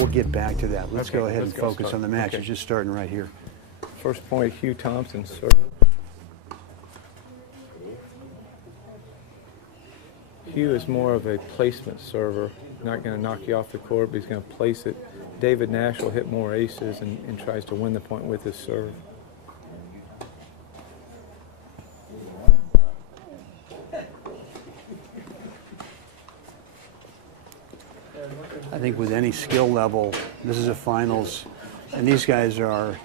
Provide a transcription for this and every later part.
we'll get back to that. Let's go ahead and focus on the match. Okay. It's just starting right here. First point, Hugh Thompson serve. Hugh is more of a placement server. Not going to knock you off the court, but he's going to place it. David Nash will hit more aces and tries to win the point with his serve. I think with any skill level, this is a finals, and these guys are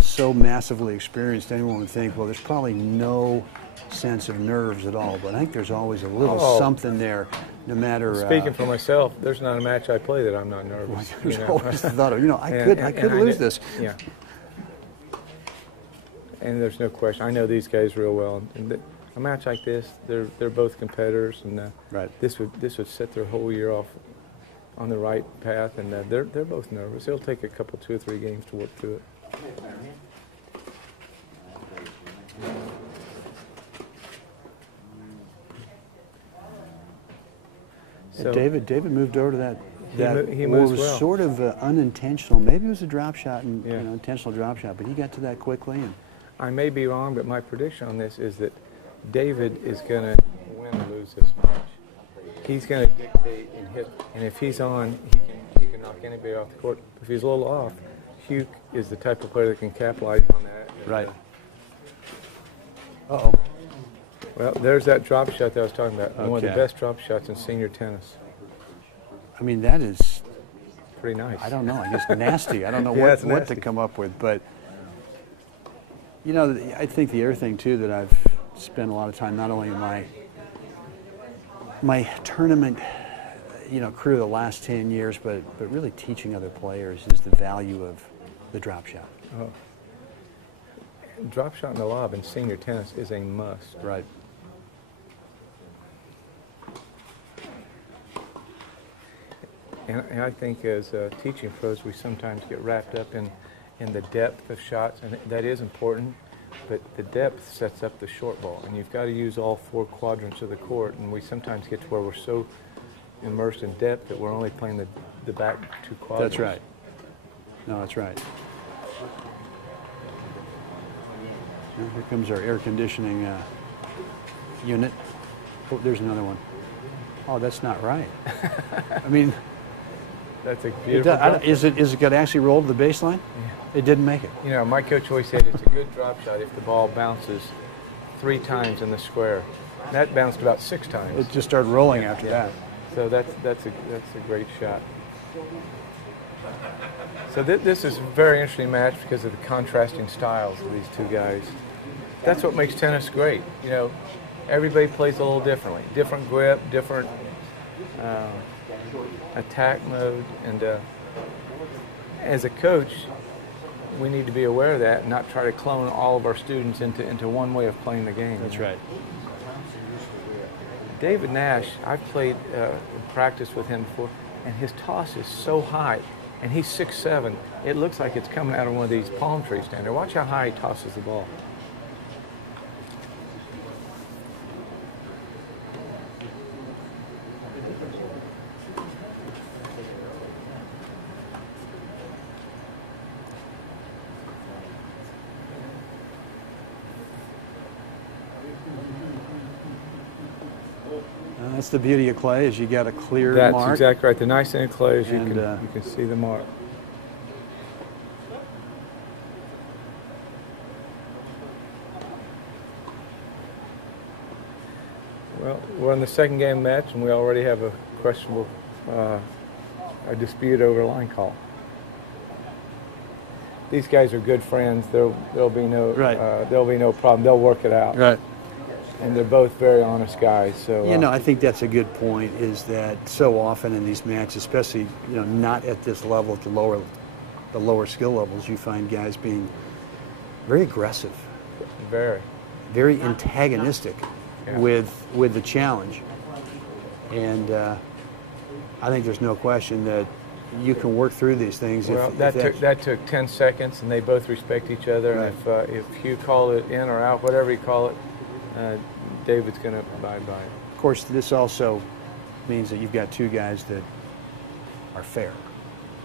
so massively experienced, anyone would think, well, there's probably no sense of nerves at all, but I think there's always a little something there, no matter... Speaking for myself, there's not a match I play that I'm not nervous. There's always the thought of, I could lose this. Yeah. And there's no question. I know these guys real well. And a match like this, they're both competitors, and right. This would set their whole year off on the right path, and they're both nervous. It'll take a couple, 2 or 3 games to work through it. So David moved over to that. He moves was well. Sort of unintentional. Maybe it was a drop shot, and intentional drop shot, but he got to that quickly. And I may be wrong, but my prediction on this is that David is going to win or lose this match. He's going to dictate and hit, and if he's on, he can knock anybody off the court. If he's a little off, Hugh is the type of player that can capitalize on that. Right. Well, there's that drop shot that I was talking about. Okay. One of the best drop shots in senior tennis. I mean, that is pretty nice. I don't know. I guess nasty. I don't know what to come up with, but I think the other thing too that I've spent a lot of time, not only in my tournament, crew the last 10 years, but really teaching other players is the value of the drop shot. Oh. Drop shot in the lob in senior tennis is a must. Right. And I think as teaching pros, we sometimes get wrapped up in the depth of shots, and that is important, but the depth sets up the short ball, and you've got to use all 4 quadrants of the court, and we sometimes get to where we're so immersed in depth that we're only playing the back 2 quadrants. That's right. No, that's right. Well, here comes our air conditioning unit. Oh, there's another one. Oh, that's not right. I mean... That's a beautiful is it going to actually roll to the baseline? Yeah. It didn't make it. My coach always said it's a good drop shot if the ball bounces 3 times in the square. That bounced about 6 times. It just started rolling after that. So that's a great shot. So this is a very interesting match because of the contrasting styles of these 2 guys. That's what makes tennis great. Everybody plays a little differently. Different grip, different attack mode, and as a coach, we need to be aware of that and not try to clone all of our students into one way of playing the game. That's right. David Nash, I've played practice with him before, and his toss is so high, and he's 6'7". It looks like it's coming out of one of these palm trees down there. Watch how high he tosses the ball. That's the beauty of clay, is you got a clear mark. That's exactly right. The nice thing of clay is you can see the mark. Well, we're in the second game match, and we already have a questionable, a dispute over a line call. These guys are good friends. There'll be no problem. They'll work it out. Right. And they're both very honest guys. So I think that's a good point. Is that so often in these matches, especially not at this level, at the lower skill levels, you find guys being very aggressive, very antagonistic with the challenge. And I think there's no question that you can work through these things. Well, that took 10 seconds, and they both respect each other. Right. And if Hugh called it in or out, whatever you call it, David's going to abide by it. Of course, this also means that you've got 2 guys that are fair.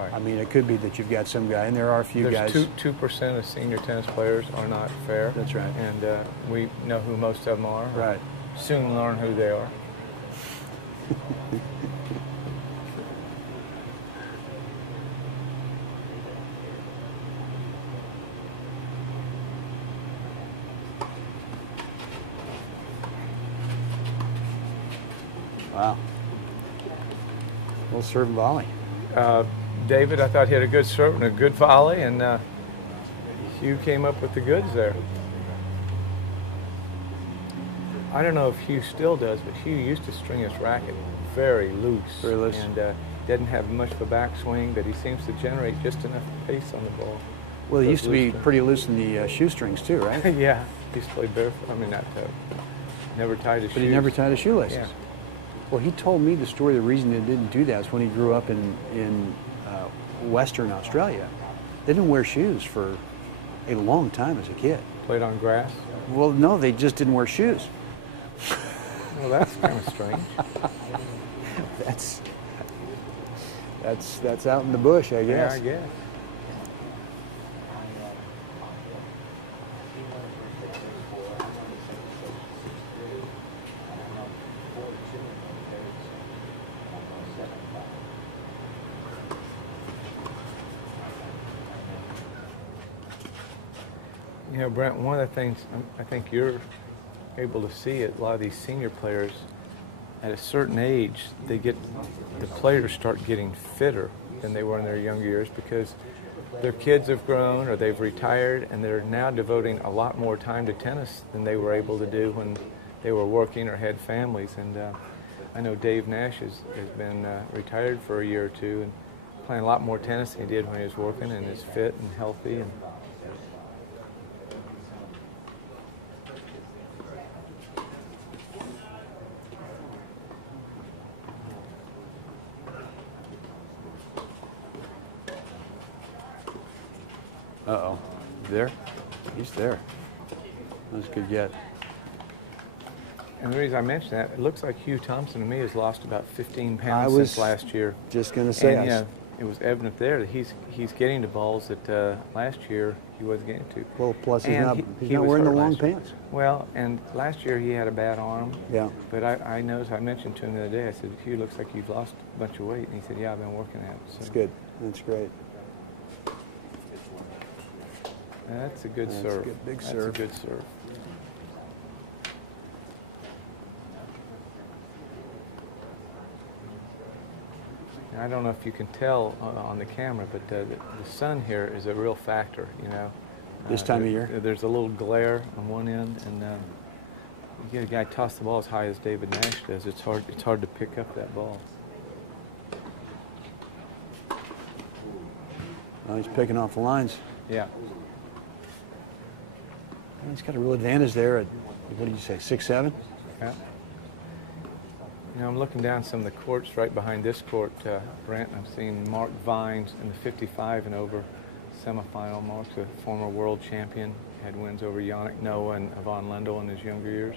Right. I mean, it could be that you've got some guy, and there are a few guys. 2% of senior tennis players are not fair. That's right. And we know who most of them are. Right. Soon learn who they are. Wow. Little serve and volley. David, I thought he had a good serve and a good volley, and Hugh came up with the goods there. I don't know if Hugh still does, but Hugh used to string his racket very loose. Very loose. And doesn't have much of a backswing, but he seems to generate just enough pace on the ball. Well, he used to be pretty loose in the shoestrings too, right? Yeah, he used to play barefoot. I mean, not never tied his shoes. But he never tied his shoelaces. Yeah. Well, he told me the story. The reason they didn't do that is when he grew up in Western Australia, they didn't wear shoes for a long time as a kid. Played on grass? Well, no, they just didn't wear shoes. Well, that's kind of strange. That's out in the bush, I guess. Yeah, I guess. You know, Brent, one of the things I think you're able to see at a lot of these senior players, at a certain age, the players start getting fitter than they were in their younger years because their kids have grown or they've retired and they're now devoting a lot more time to tennis than they were able to do when they were working or had families. And I know Dave Nash has been retired for a year or two and playing a lot more tennis than he did when he was working and is fit and healthy. And uh-oh. There? He's there. That's a good get. And the reason I mention that, it looks like Hugh Thompson to me has lost about 15 pounds since last year. Just going to say, and, yeah, it was evident there that he's getting to balls that last year he wasn't getting to. Well, plus he's not was wearing the hurt long last year. pants. Well, and last year he had a bad arm. Yeah. But I noticed, I mentioned to him the other day, I said, Hugh, looks like you've lost a bunch of weight. And he said, yeah, I've been working at it. So. That's good. That's great. That's a good That's serve. A good, big That's serve. a good serve. I don't know if you can tell on the camera, but the sun here is a real factor, you know. This time of year? There's a little glare on one end, and you get a guy toss the ball as high as David Nash does. It's hard to pick up that ball. Oh, he's picking off the lines. Yeah. He's got a real advantage there at, what did you say, 6'7"? Yeah. You know, I'm looking down some of the courts right behind this court, Brent. I'm seeing Mark Vines in the 55 and over semifinal. Mark's a former world champion, had wins over Yannick Noah and Yvonne Landauer in his younger years.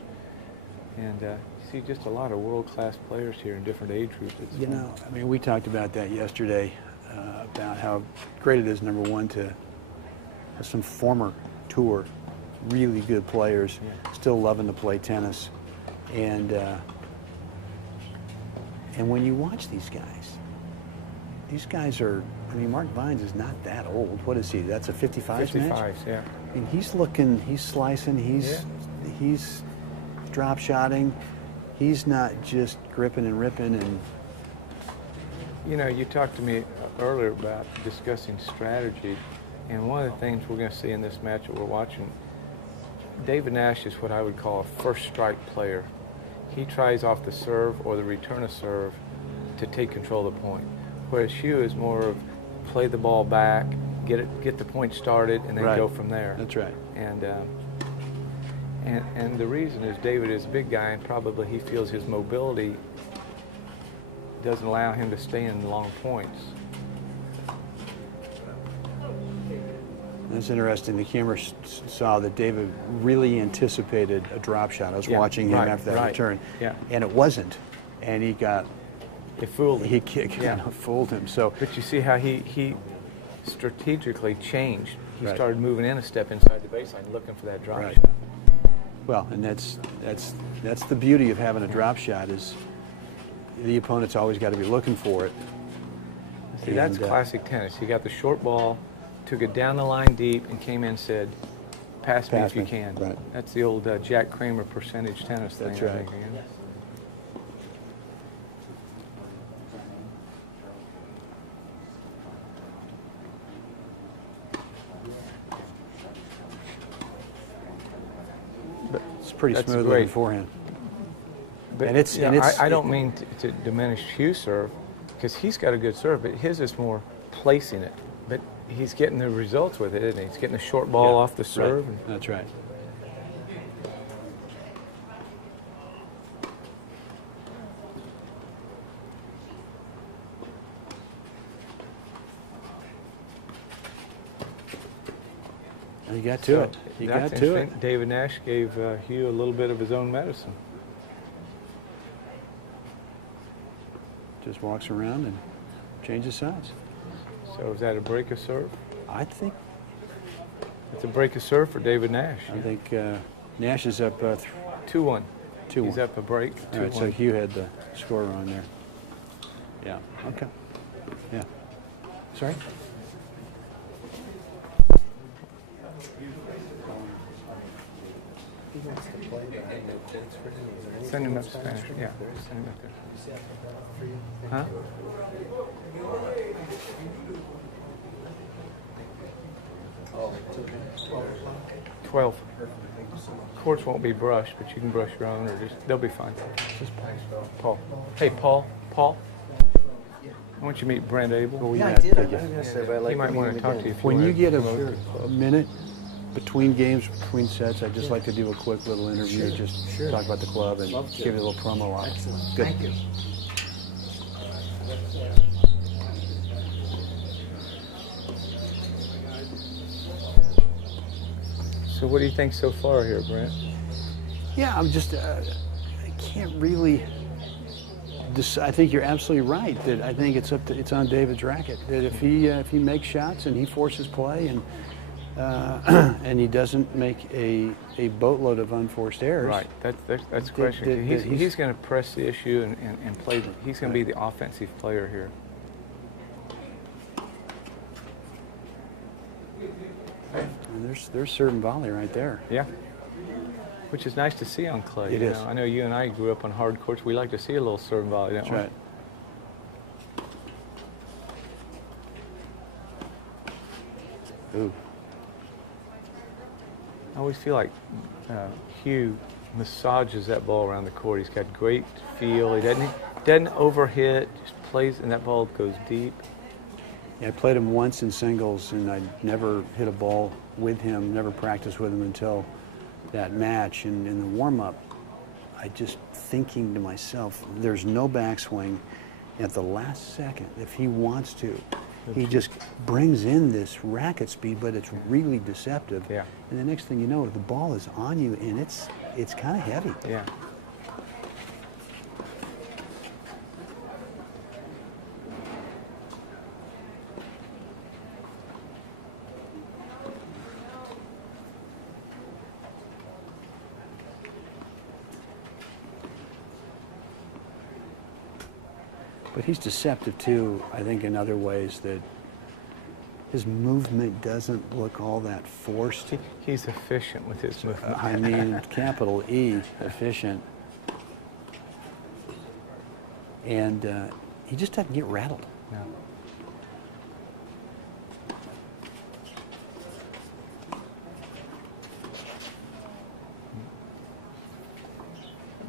And you see just a lot of world-class players here in different age groups. You know, I mean, we talked about that yesterday, about how great it is, number one, to have some former tour, really good players, still loving to play tennis. And when you watch these guys are, I mean, Mark Vines is not that old. What is he? That's a 55 55s, match? yeah. I mean, he's looking, he's slicing, he's drop shotting. He's not just gripping and ripping. And you know, you talked to me earlier about discussing strategy, and one of the things we're going to see in this match that we're watching, David Nash is what I would call a first strike player. He tries off the serve or the return of serve to take control of the point, whereas Hugh is more of play the ball back, get the point started, and then go from there. That's right. And the reason is David is a big guy, and probably he feels his mobility doesn't allow him to stay in long points. That's interesting. The camera saw that David really anticipated a drop shot. I was watching him after that return, and it wasn't. And he got It fooled him. He kind of fooled him. So, but you see how he strategically changed. He right. started moving in a step inside the baseline, looking for that drop Right. shot. Well, and that's the beauty of having a drop shot is the opponent's always got to be looking for it. See, that's classic tennis. He got the short ball, took it down the line deep, and came in and said, pass me if you can. Right. That's the old Jack Kramer percentage tennis thing. That's right. I think, again. It's pretty That's smooth great. looking forehand. But And it's, yeah, and it's I don't mean to diminish Hugh's serve, because he's got a good serve, but his is more placing it. But he's getting the results with it, isn't he? He's getting a short ball off the serve. Right. That's right. You got to it. You That's got to it. interesting. David Nash gave Hugh a little bit of his own medicine. Just walks around and changes sides. So is that a break of serve? I think It's a break of serve for David Nash. Nash is up 2-1. 2-1. He's up a break. All right, so Hugh had the score on there. Yeah. Okay. Yeah. Sorry? Send him up to Spanish. Yeah, send him up there. Huh? $12. Courts won't be brushed, but you can brush your own, or they'll be fine. Just Paul. Hey, Paul. I want you to meet Brent Abel. Yeah, I did. He might want to talk to you. When you get a minute between games, between sets, I'd just like to do a quick little interview, just talk about the club and give you a little promo on it. Good. Thank you. So what do you think so far here, Brent? Yeah, I'm just, I can't really I think you're absolutely right. That I think it's on David's racket. That if he makes shots and he forces play and he doesn't make a boatload of unforced errors. Right. That's the question. He's going to press the issue and play. He's going to be the offensive player here. And there's serve and volley right there. Yeah. Which is nice to see on clay. It is. I know you and I grew up on hard courts. We like to see a little serve and volley, don't That's we? right. Ooh. I always feel like Hugh massages that ball around the court. He's got great feel. He doesn't overhit. Just plays, and that ball goes deep. Yeah, I played him once in singles, and I never hit a ball with him. Never practiced with him until that match. And in the warm-up, I just thinking to myself, there's no backswing. At the last second, if he wants to, he just brings in this racket speed, but it's really deceptive. Yeah. And the next thing you know, the ball is on you, and it's kind of heavy. Yeah. But he's deceptive too, I think, in other ways, that his movement doesn't look all that forced. He's efficient with his movement. I mean, capital E, efficient. And he just doesn't get rattled. No.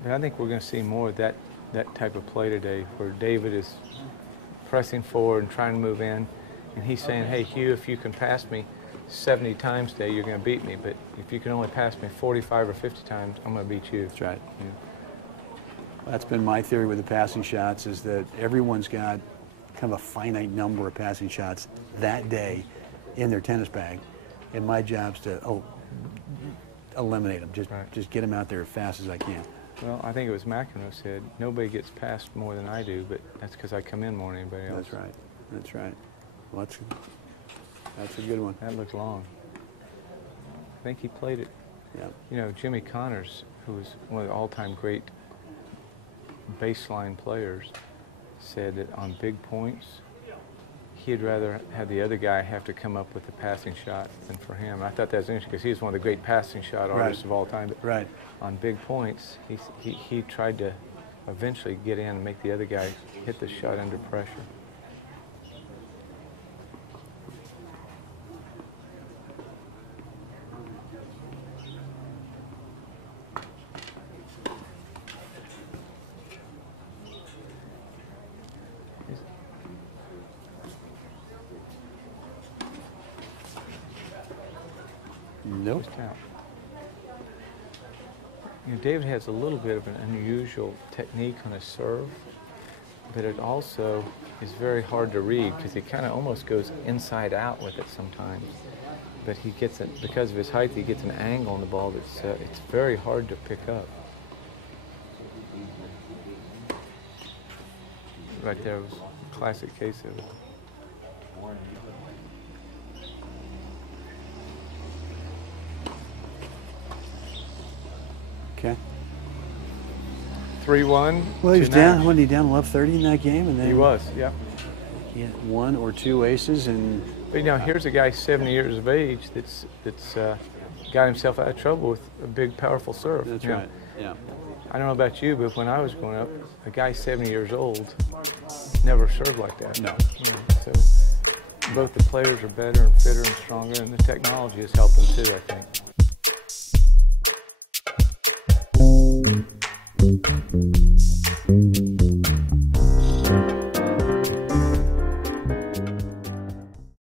But I think we're going to see more of that type of play today, where David is pressing forward and trying to move in, and he's saying, hey, Hugh, if you can pass me 70 times today, you're going to beat me, but if you can only pass me 45 or 50 times, I'm going to beat you. That's right. Yeah. Well, that's been my theory with the passing shots, is that everyone's got kind of a finite number of passing shots that day in their tennis bag, and my job's to eliminate them, just get them out there as fast as I can. Well, I think it was McEnroe said, nobody gets past more than I do, but that's because I come in more than anybody else. That's right. That's right. Well, that's a good one. That looked long. I think he played it. Yeah. You know, Jimmy Connors, who was one of the all-time great baseline players, said that on big points, he'd rather have the other guy have to come up with the passing shot than for him. I thought that was interesting because he was one of the great passing shot artists of all time. But right. On big points, he tried to eventually get in and make the other guy hit the shot under pressure. Nope. You know, David has a little bit of an unusual technique on his serve, but it also is very hard to read because he kind of almost goes inside out with it sometimes. But he gets it, because of his height, he gets an angle on the ball that's it's very hard to pick up. Right there was a classic case of it. Okay. 3-1. Well, he was down. Wasn't he down 11-30 in that game? And then he was, yeah. He had 1 or 2 aces, and. But now here's a guy 70 years of age that's got himself out of trouble with a big, powerful serve. That's right. Yeah. I don't know about you, but when I was growing up, a guy 70 years old never served like that. No. So both the players are better and fitter and stronger, and the technology has helped them too, I think. Thank you.